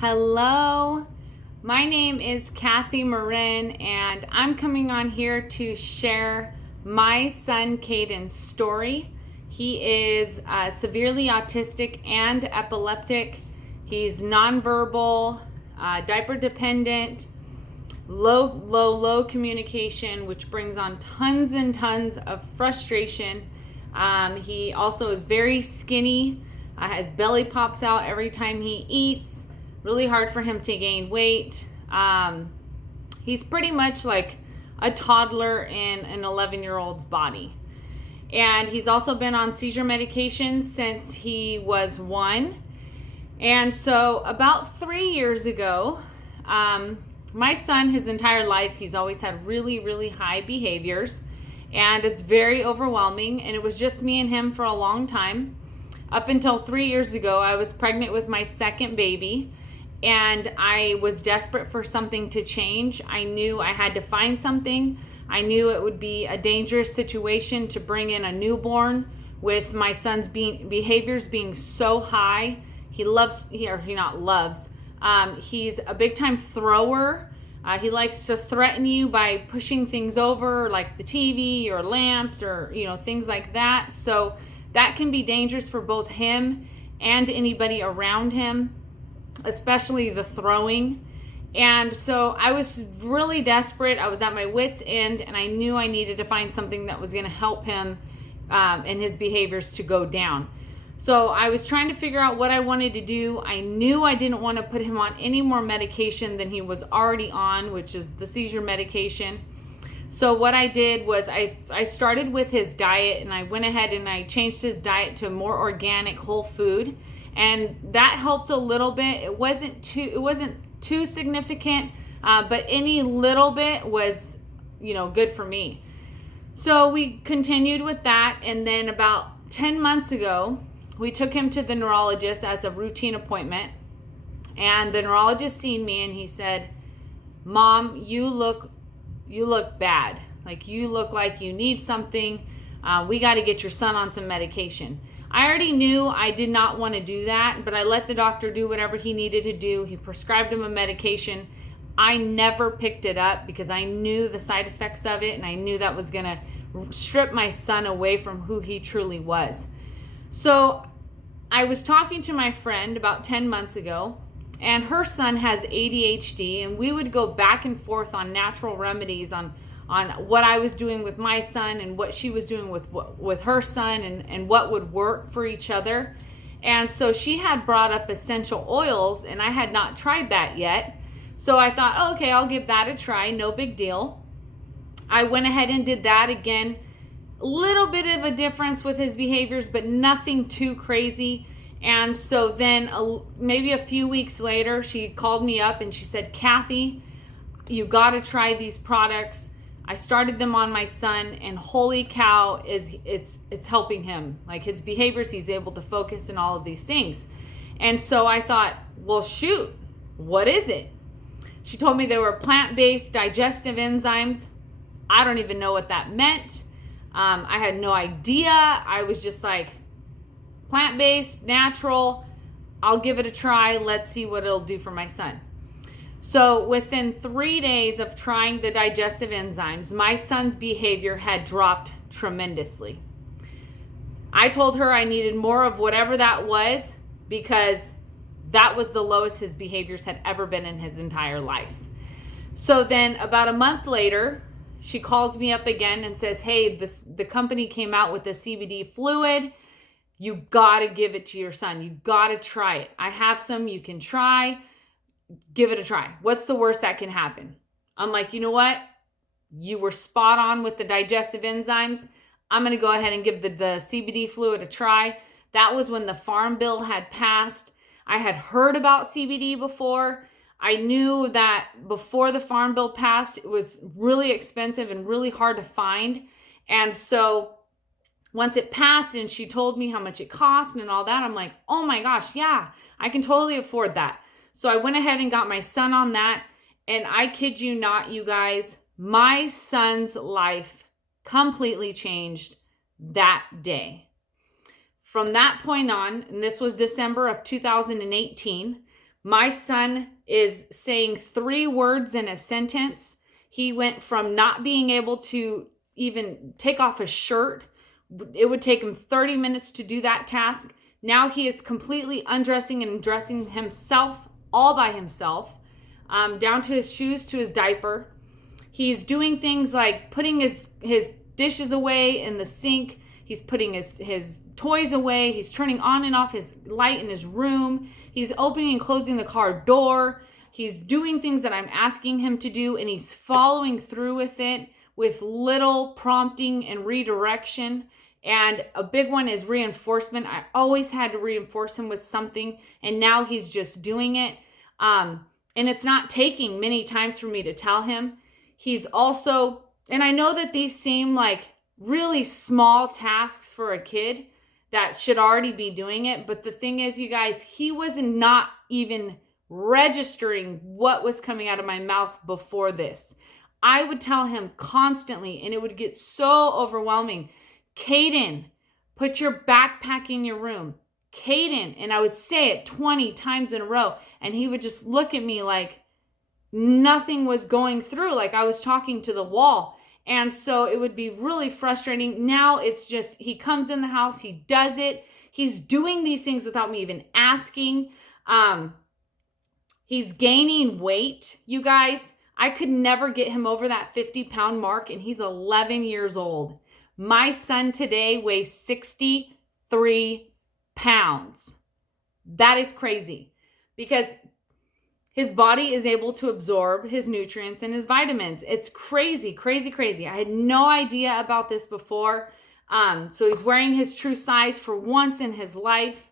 Hello, my name is Kathy Marin, and I'm coming on here to share my son Caydens' story. He is severely autistic and epileptic. He's nonverbal, diaper dependent, low communication, which brings on tons and tons of frustration. He also is very skinny, his belly pops out every time he eats. Really hard for him to gain weight. He's pretty much like a toddler in an 11-year-old's body. And he's also been on seizure medication since he was 1. And so about 3 years ago, my son, his entire life, he's always had really high behaviors. And it's very overwhelming. And it was just me and him for a long time. Up until 3 years ago, I was pregnant with my second baby. And I was desperate for something to change. I knew I had to find something. I knew it would be a dangerous situation to bring in a newborn with my son's behaviors being so high. He's a big time thrower. He likes to threaten you by pushing things over like the TV or lamps or things like that. So that can be dangerous for both him and anybody around him, especially the throwing. And so I was really desperate. I was at my wit's end, and I knew I needed to find something that was going to help him and his behaviors to go down. So I was trying to figure out what I wanted to do. I knew I didn't want to put him on any more medication than he was already on, which is the seizure medication. So what I did was I started with his diet, and I went ahead and I changed his diet to more organic whole food. And that helped a little bit. It wasn't too significant, but any little bit was, good for me. So we continued with that. And then about 10 months ago, we took him to the neurologist as a routine appointment. And the neurologist seen me and he said, "Mom, you look bad. Like you look like you need something. We got to get your son on some medication." I already knew I did not want to do that, but I let the doctor do whatever he needed to do. He prescribed him a medication. I never picked it up because I knew the side effects of it, and I knew that was going to strip my son away from who he truly was. So I was talking to my friend about 10 months ago, and her son has ADHD, and we would go back and forth on natural remedies on what I was doing with my son and what she was doing with her son and what would work for each other. And so she had brought up essential oils, and I had not tried that yet. So I thought, oh, okay, I'll give that a try. No big deal. I went ahead and did that again. A little bit of a difference with his behaviors, but nothing too crazy. And so then maybe a few weeks later, she called me up and she said, "Kathy, you got to try these products." I started them on my son, and holy cow, it's helping him. Like his behaviors, he's able to focus and all of these things. And so I thought, well, shoot, what is it? She told me they were plant-based digestive enzymes. I don't even know what that meant. I had no idea. I was just like, plant-based, natural, I'll give it a try. Let's see what it'll do for my son. So within 3 days of trying the digestive enzymes, my son's behavior had dropped tremendously. I told her I needed more of whatever that was because that was the lowest his behaviors had ever been in his entire life. So then about a month later, she calls me up again and says, "Hey, the company came out with a CBD fluid. You got to give it to your son. You got to try it. I have some you can try. Give it a try. What's the worst that can happen?" I'm like, you know what? You were spot on with the digestive enzymes. I'm going to go ahead and give the CBD fluid a try. That was when the Farm Bill had passed. I had heard about CBD before. I knew that before the Farm Bill passed, it was really expensive and really hard to find. And so once it passed and she told me how much it cost and all that, I'm like, oh my gosh, yeah, I can totally afford that. So I went ahead and got my son on that. And I kid you not, you guys, my son's life completely changed that day. From that point on, and this was December of 2018, My son is saying 3 words in a sentence. He went from not being able to even take off a shirt. It would take him 30 minutes to do that task. Now he is completely undressing and dressing himself all by himself, down to his shoes, to his diaper. He's doing things like putting his dishes away in the sink. He's putting his toys away. He's turning on and off his light in his room. He's opening and closing the car door. He's doing things that I'm asking him to do, and he's following through with it with little prompting and redirection. And a big one is reinforcement. I always had to reinforce him with something, and now he's just doing it. And it's not taking many times for me to tell him. He's also, and I know that these seem like really small tasks for a kid that should already be doing it. But the thing is, you guys, he was not even registering what was coming out of my mouth before this. I would tell him constantly, and it would get so overwhelming. Caden, put your backpack in your room. Caden, and I would say it 20 times in a row. And he would just look at me like nothing was going through, like I was talking to the wall. And so it would be really frustrating. Now it's just, he comes in the house, he does it. He's doing these things without me even asking. He's gaining weight, you guys. I could never get him over that 50-pound mark, and he's 11 years old. My son today weighs 63 pounds. That is crazy, because his body is able to absorb his nutrients and his vitamins. It's crazy, crazy, crazy. I had no idea about this before. So he's wearing his true size for once in his life.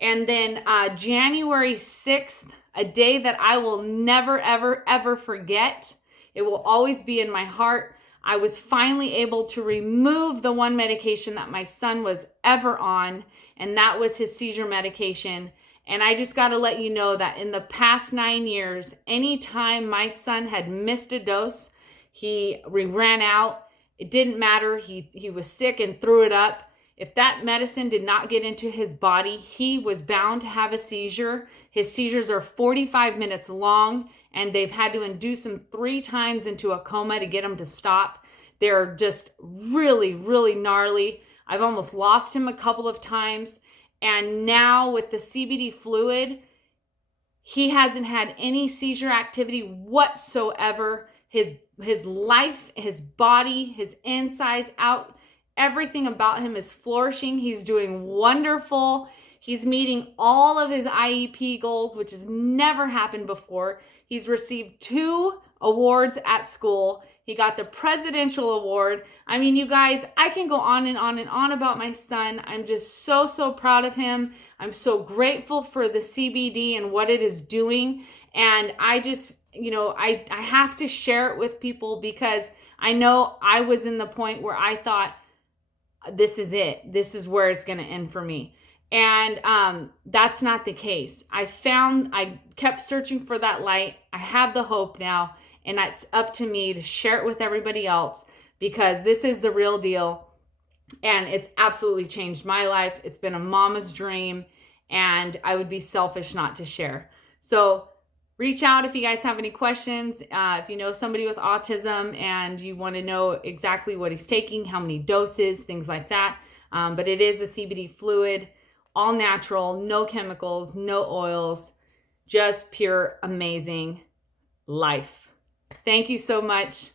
And then January 6th, a day that I will never, ever, ever forget. It will always be in my heart. I was finally able to remove the one medication that my son was ever on, and that was his seizure medication. And I just got to let you know that in the past 9 years, anytime my son had missed a dose, we ran out. It didn't matter. He was sick and threw it up. If that medicine did not get into his body, he was bound to have a seizure. His seizures are 45 minutes long, and they've had to induce him 3 times into a coma to get him to stop. They're just really, really gnarly. I've almost lost him a couple of times. And now with the CBD fluid, he hasn't had any seizure activity whatsoever. His life, his body, his insides out, everything about him is flourishing. He's doing wonderful. He's meeting all of his IEP goals, which has never happened before. He's received 2 awards at school. He got the presidential award. I mean, you guys, I can go on and on and on about my son. I'm just so, so proud of him. I'm so grateful for the CBD and what it is doing. And I just, I have to share it with people, because I know I was in the point where I thought, this is it. This is where it's going to end for me. And that's not the case. I kept searching for that light. I have the hope now. And it's up to me to share it with everybody else, because this is the real deal. And it's absolutely changed my life. It's been a mama's dream, and I would be selfish not to share. So reach out if you guys have any questions. If you know somebody with autism and you want to know exactly what he's taking, how many doses, things like that. But it is a CBD fluid, all natural, no chemicals, no oils, just pure amazing life. Thank you so much.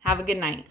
Have a good night.